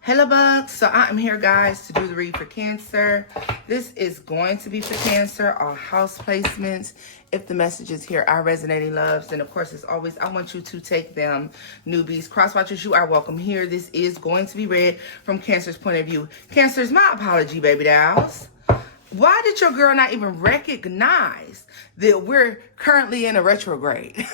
Hello bugs, so I am here guys to do the read for Cancer. This is going to be for Cancer, all house placements. If the messages here are resonating loves, then of course as always I want you to take them. Newbies, cross watchers, you are welcome here. This is going to be read from Cancer's point of view. Cancer's my apology, baby dolls. Why did your girl not even recognize that we're currently in a retrograde?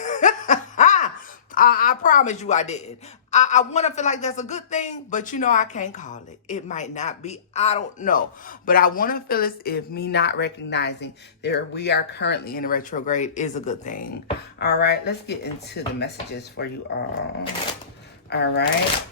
I promise you I didn't. I want to feel like that's a good thing, but you know I can't call it. It might not be. I don't know. But I want to feel as if me not recognizing that we are currently in a retrograde is a good thing. All right, let's get into the messages for you all. All right.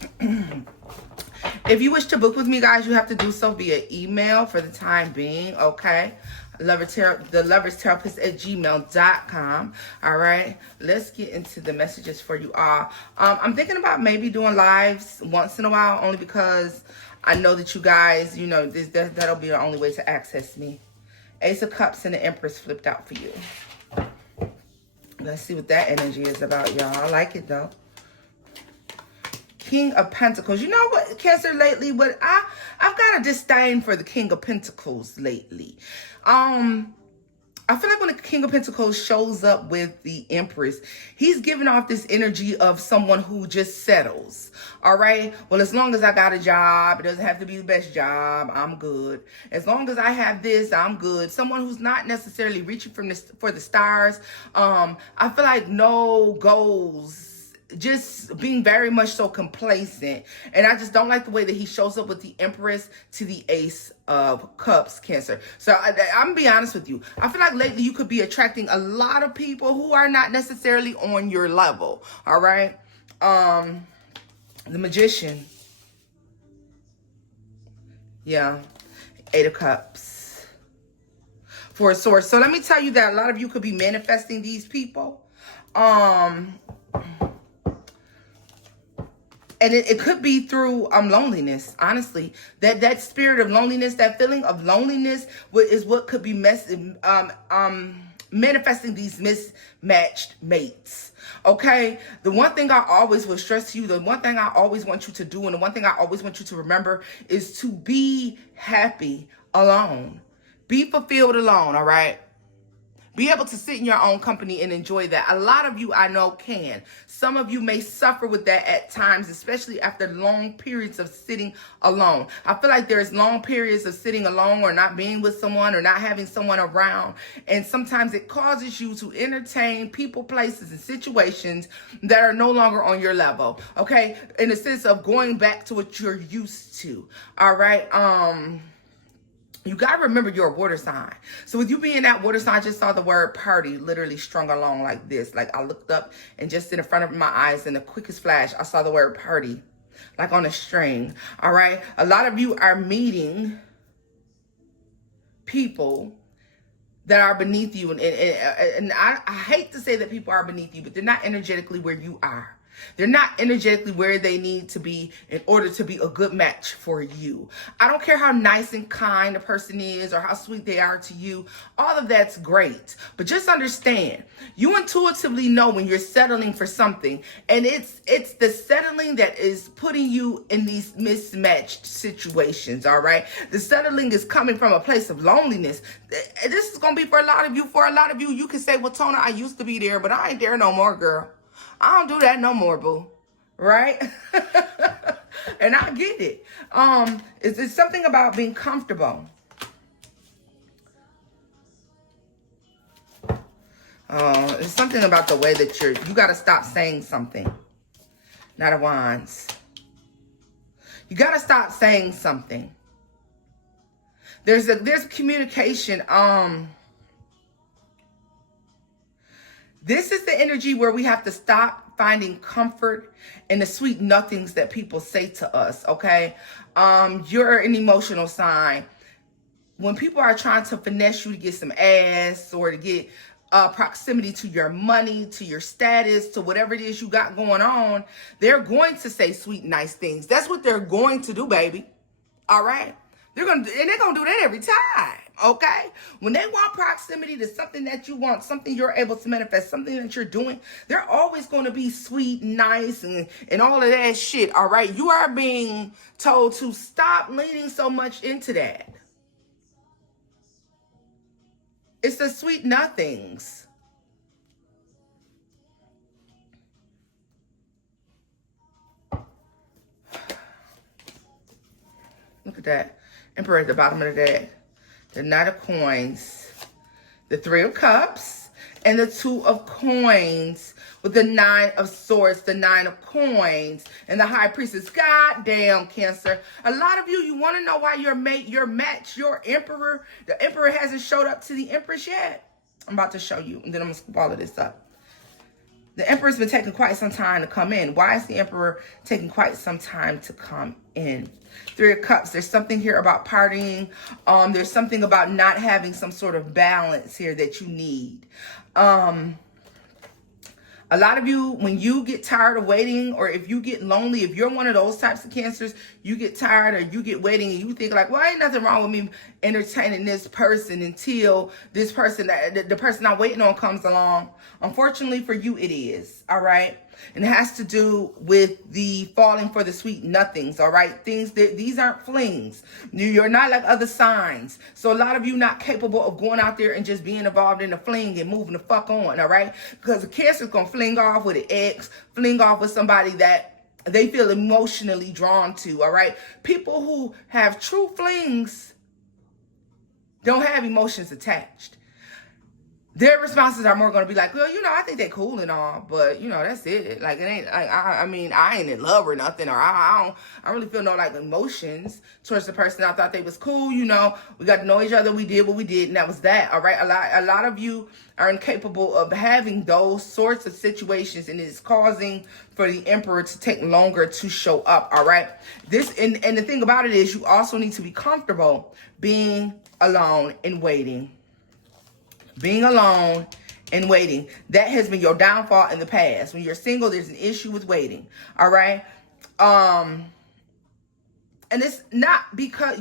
If you wish to book with me, guys, you have to do so via email for the time being, okay? theloverstaropist@gmail.com. All right, let's get into the messages for you all. I'm thinking about maybe doing lives once in a while, only because I know that you guys, you know, that'll be the only way to access me. Ace of Cups and the Empress flipped out for you. Let's see what that energy is about, y'all. I like it, though. King of Pentacles. You know what, Cancer, lately, what I've got a disdain for the King of Pentacles lately. I feel like when the King of Pentacles shows up with the Empress, he's giving off this energy of someone who just settles. All right. Well, as long as I got a job, it doesn't have to be the best job, I'm good. As long as I have this, I'm good. Someone who's not necessarily reaching for the stars. I feel like no goals. Just being very much so complacent. And I just don't like the way that he shows up with the Empress to the Ace of Cups, Cancer. So I'm going to be honest with you. I feel like lately you could be attracting a lot of people who are not necessarily on your level. All right. The Magician. Yeah. Eight of Cups. Four of Swords. So let me tell you that a lot of you could be manifesting these people. And it could be through loneliness, honestly. That spirit of loneliness, that feeling of loneliness is what could be manifesting these mismatched mates. Okay? The one thing I always will stress to you, the one thing I always want you to do, and the one thing I always want you to remember is to be happy alone. Be fulfilled alone, all right? Be able to sit in your own company and enjoy that. A lot of you I know can. Some of you may suffer with that at times, especially after long periods of sitting alone. I feel like there's long periods of sitting alone or not being with someone or not having someone around. And sometimes it causes you to entertain people, places, and situations that are no longer on your level. Okay? In the sense of going back to what you're used to. All right? You got to remember you're a water sign. So with you being that water sign, I just saw the word party literally strung along like this. Like I looked up and just in front of my eyes in the quickest flash, I saw the word party like on a string. All right. A lot of you are meeting people that are beneath you. And I hate to say that people are beneath you, but they're not energetically where you are. They're not energetically where they need to be in order to be a good match for you. I don't care how nice and kind a person is or how sweet they are to you. All of that's great. But just understand, you intuitively know when you're settling for something. And it's the settling that is putting you in these mismatched situations, all right? The settling is coming from a place of loneliness. This is going to be for a lot of you. For a lot of you, you can say, well, Tona, I used to be there, but I ain't there no more, girl. I don't do that no more, boo. Right? And I get it. It's something about being comfortable. It's something about the way that you got to stop saying something. Not a wands. You got to stop saying something. There's communication. This is the energy where we have to stop finding comfort in the sweet nothings that people say to us, okay? You're an emotional sign. When people are trying to finesse you to get some ass or to get proximity to your money, to your status, to whatever it is you got going on, they're going to say sweet, nice things. That's what they're going to do, baby. All right? They're gonna do that every time. Okay? When they want proximity to something that you want, something you're able to manifest, something that you're doing, they're always going to be sweet, nice, and all of that shit, all right? You are being told to stop leaning so much into that. It's the sweet nothings. Look at that. Emperor at the bottom of the deck. The Knight of Coins. The Three of Cups. And the Two of Coins. With the Nine of Swords. The Nine of Coins. And the High Priestess. Goddamn, Cancer. A lot of you want to know why your mate, your match, your Emperor. The Emperor hasn't showed up to the Empress yet. I'm about to show you. And then I'm going to scoop all of this up. The Emperor's been taking quite some time to come in. Why is the Emperor taking quite some time to come in? Three of Cups. There's something here about partying. There's something about not having some sort of balance here that you need. A lot of you, when you get tired of waiting, or if you get lonely, if you're one of those types of Cancers, you get tired or you get waiting and you think like, well, ain't nothing wrong with me entertaining this person until this person, the person I'm waiting on comes along. Unfortunately for you, it is. All right. And it has to do with the falling for the sweet nothings. All right. Things that these aren't flings. You're not like other signs. So a lot of you not capable of going out there and just being involved in a fling and moving the fuck on. All right. Because a Cancer's going to fling off with an ex, fling off with somebody that they feel emotionally drawn to. All right. People who have true flings don't have emotions attached. Their responses are more going to be like, well, I think they're cool and all, but, that's it. Like, it ain't, I mean, I ain't in love or nothing, or I really feel no, like, emotions towards the person. I thought they was cool, we got to know each other, we did what we did, and that was that, all right? A lot of you are incapable of having those sorts of situations, and it's causing for the Emperor to take longer to show up, all right? And the thing about it is you also need to be comfortable being alone and waiting. Being alone and waiting. That has been your downfall in the past. When you're single, there's an issue with waiting. All right. And it's not because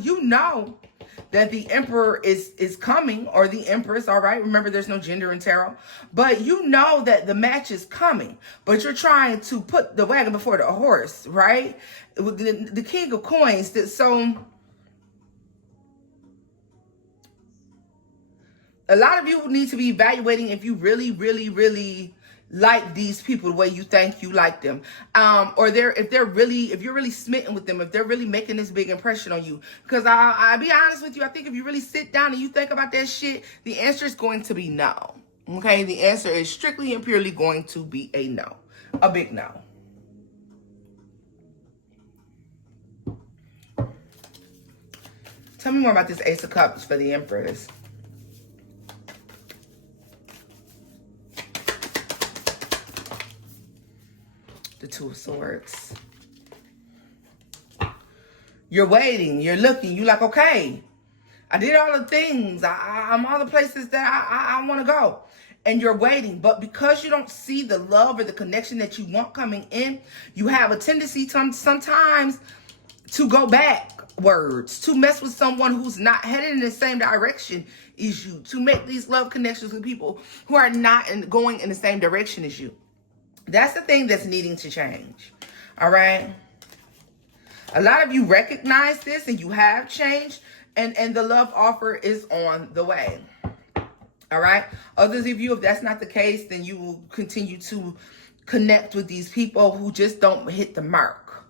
that the Emperor is coming, or the Empress. All right. Remember, there's no gender in tarot, but that the match is coming, but you're trying to put the wagon before the horse, right? The King of Coins. A lot of you need to be evaluating if you really, really, really like these people the way you think you like them. Or if you're really smitten with them, if they're really making this big impression on you. Because I'll be honest with you, I think if you really sit down and you think about that shit, the answer is going to be no. Okay? The answer is strictly and purely going to be a no. A big no. Tell me more about this Ace of Cups for the Empress. The Two of Swords. You're waiting. You're looking. You're like, okay, I did all the things. I'm all the places that I want to go. And you're waiting. But because you don't see the love or the connection that you want coming in, you have a tendency sometimes to go backwards, to mess with someone who's not headed in the same direction as you, to make these love connections with people who are not going in the same direction as you. That's the thing that's needing to change. All right. A lot of you recognize this and you have changed, and the love offer is on the way. All right. Others of you, if that's not the case, then you will continue to connect with these people who just don't hit the mark.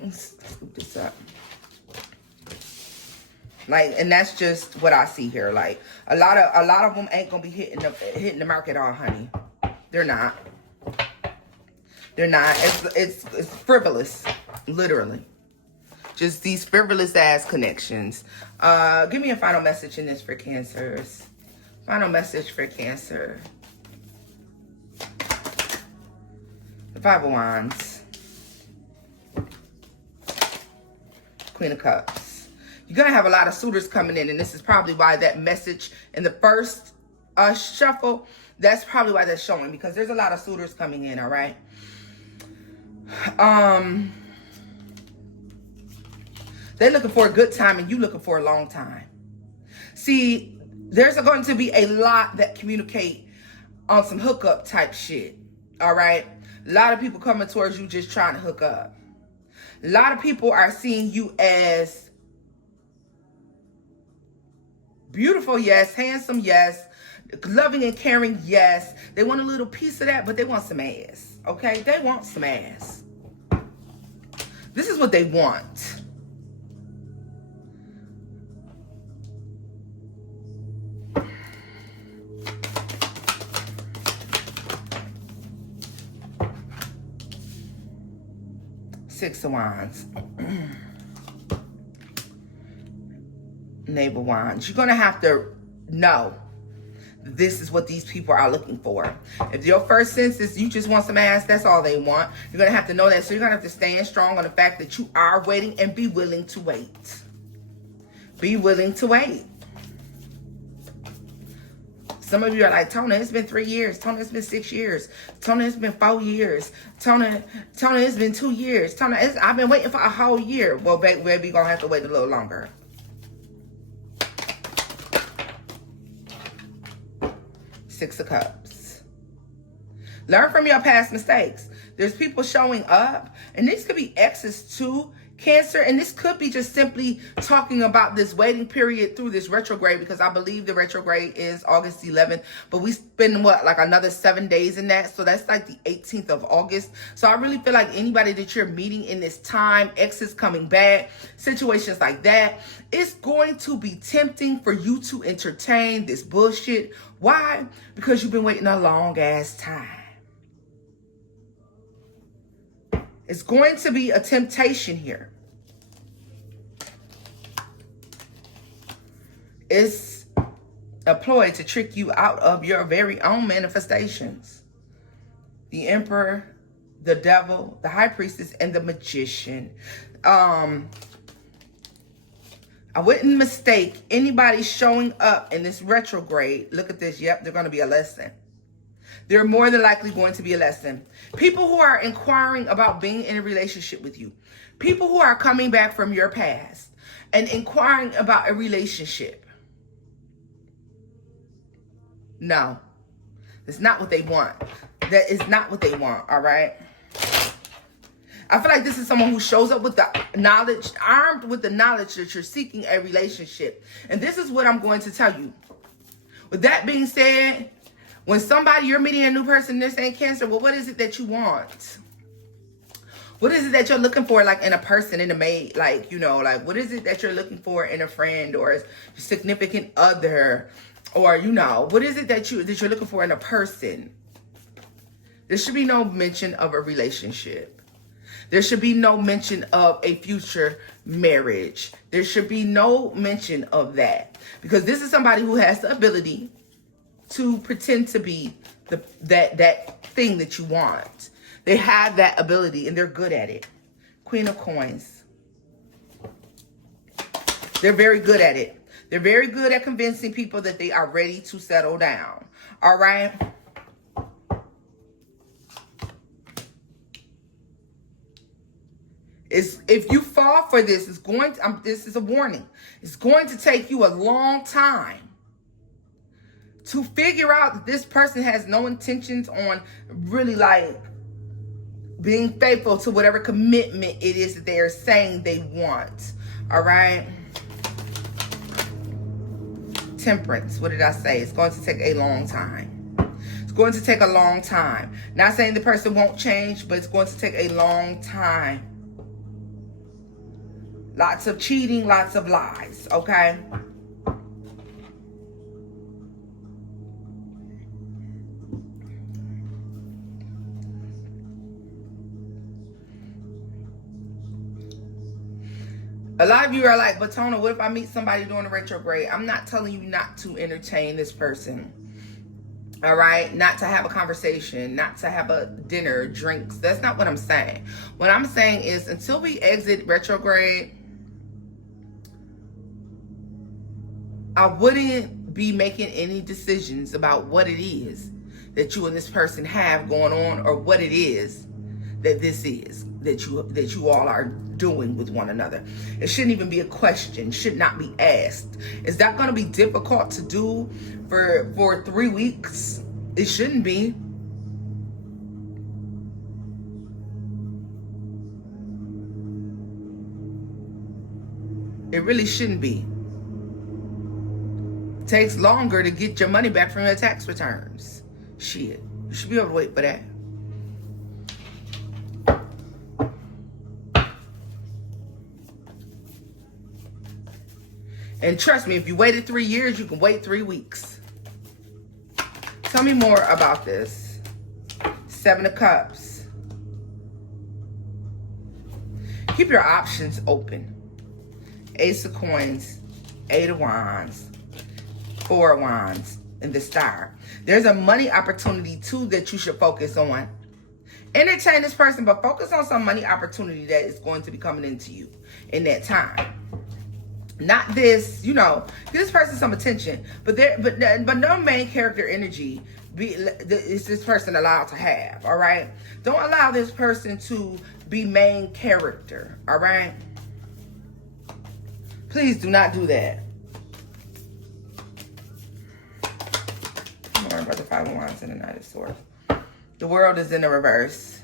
Let's scoop this up. Like, and that's just what I see here. Like, a lot of them ain't gonna be hitting the mark at all, honey. They're not. They're not. It's frivolous, literally. Just these frivolous ass connections. Give me a final message in this for Cancers. Final message for Cancer. The Five of Wands. Queen of Cups. You're going to have a lot of suitors coming in, and this is probably why that message in the first shuffle, that's probably why that's showing, because there's a lot of suitors coming in, all right? They're looking for a good time and you looking for a long time. See, there's going to be a lot that communicate on some hookup type shit. All right. A lot of people coming towards you just trying to hook up. A lot of people are seeing you as beautiful, yes. Handsome, yes. Loving and caring, yes. They want a little piece of that, but they want some ass. Okay? They want some ass. This is what they want. Six of Wands. Knave of Wands. You're going to have to know this is what these people are looking for. If your first sense is you just want some ass, that's all they want. You're going to have to know that. So you're going to have to stand strong on the fact that you are waiting and be willing to wait. Be willing to wait. Some of you are like, Tona, it's been 3 years. Tona, it's been 6 years. Tona, it's been 4 years. Tona, it's been 2 years. Tona, I've been waiting for a whole year. Well, baby, we're going to have to wait a little longer. Six of Cups. Learn from your past mistakes. There's people showing up, and this could be exes too, Cancer, and this could be just simply talking about this waiting period through this retrograde, because I believe the retrograde is August 11th, but we spend like another 7 days in that, so that's like the 18th of August. So I really feel like anybody that you're meeting in this time, exes coming back, situations like that, it's going to be tempting for you to entertain this bullshit. Why? Because you've been waiting a long ass time. It's going to be a temptation here. It's a ploy to trick you out of your very own manifestations. The Emperor, the Devil, the High Priestess, and the Magician. I wouldn't mistake anybody showing up in this retrograde. Look at this. Yep, they're going to be a lesson. They're more than likely going to be a lesson. People who are inquiring about being in a relationship with you. People who are coming back from your past and inquiring about a relationship. No, that's not what they want. That is not what they want, all right? I feel like this is someone who shows up with the knowledge, armed with the knowledge that you're seeking a relationship. And this is what I'm going to tell you. With that being said, when you're meeting a new person, they're saying, Cancer, well, what is it that you want? What is it that you're looking for, like, in a person, in a mate? Like, you know, like, what is it that you're looking for in a friend or a significant other? Or, you know, what is it that you're looking for in a person? There should be no mention of a relationship. There should be no mention of a future marriage. There should be no mention of that. Because this is somebody who has the ability to pretend to be that thing that you want. They have that ability and they're good at it. Queen of Coins. They're very good at it. They're very good at convincing people that they are ready to settle down. All right? If you fall for this, this is a warning. It's going to take you a long time to figure out that this person has no intentions on really, like, being faithful to whatever commitment it is that they are saying they want. All right? Temperance. What did I say? It's going to take a long time. It's going to take a long time. Not saying the person won't change, but it's going to take a long time. Lots of cheating, lots of lies. Okay? A lot of you are like, but Tona, what if I meet somebody during the retrograde? I'm not telling you not to entertain this person. All right? Not to have a conversation, not to have a dinner, drinks. That's not what I'm saying. What I'm saying is until we exit retrograde, I wouldn't be making any decisions about what it is that you and this person have going on or what it is that this is that you all are doing with one another. It shouldn't even be a question, should not be asked. Is that going to be difficult to do for 3 weeks? It shouldn't be. It really shouldn't be. It takes longer to get your money back from your tax returns. Shit, you should be able to wait for that. And trust me, if you waited 3 years, you can wait 3 weeks. Tell me more about this. 7 of Cups. Keep your options open. Ace of Coins, 8 of Wands, 4 of Wands, and the Star. There's a money opportunity too that you should focus on. Entertain this person, but focus on some money opportunity that is going to be coming into you in that time. Not this, you know, give this person some attention, but no main character energy is this person allowed to have, all right? Don't allow this person to be main character, all right? Please do not do that. More about the 5 of Wands and the Knight of Swords. The World is in the reverse.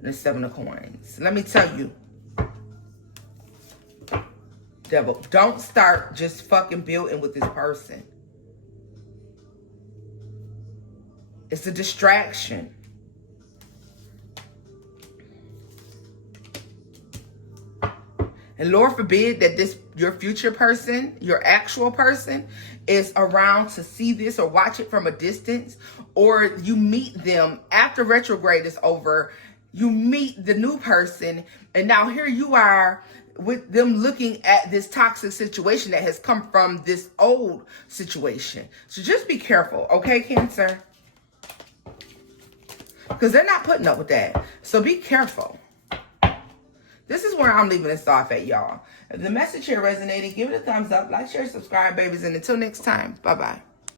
And the 7 of Coins. Let me tell you, Devil, don't start just fucking building with this person. It's a distraction. And Lord forbid that your future person, your actual person, is around to see this or watch it from a distance, or you meet them after retrograde is over. You meet the new person, and now here you are with them looking at this toxic situation that has come from this old situation. So just be careful, okay, Cancer? Because they're not putting up with that. So be careful. This is where I'm leaving this off at, y'all. If the message here resonated, give it a thumbs up, like, share, subscribe, babies. And until next time, bye-bye.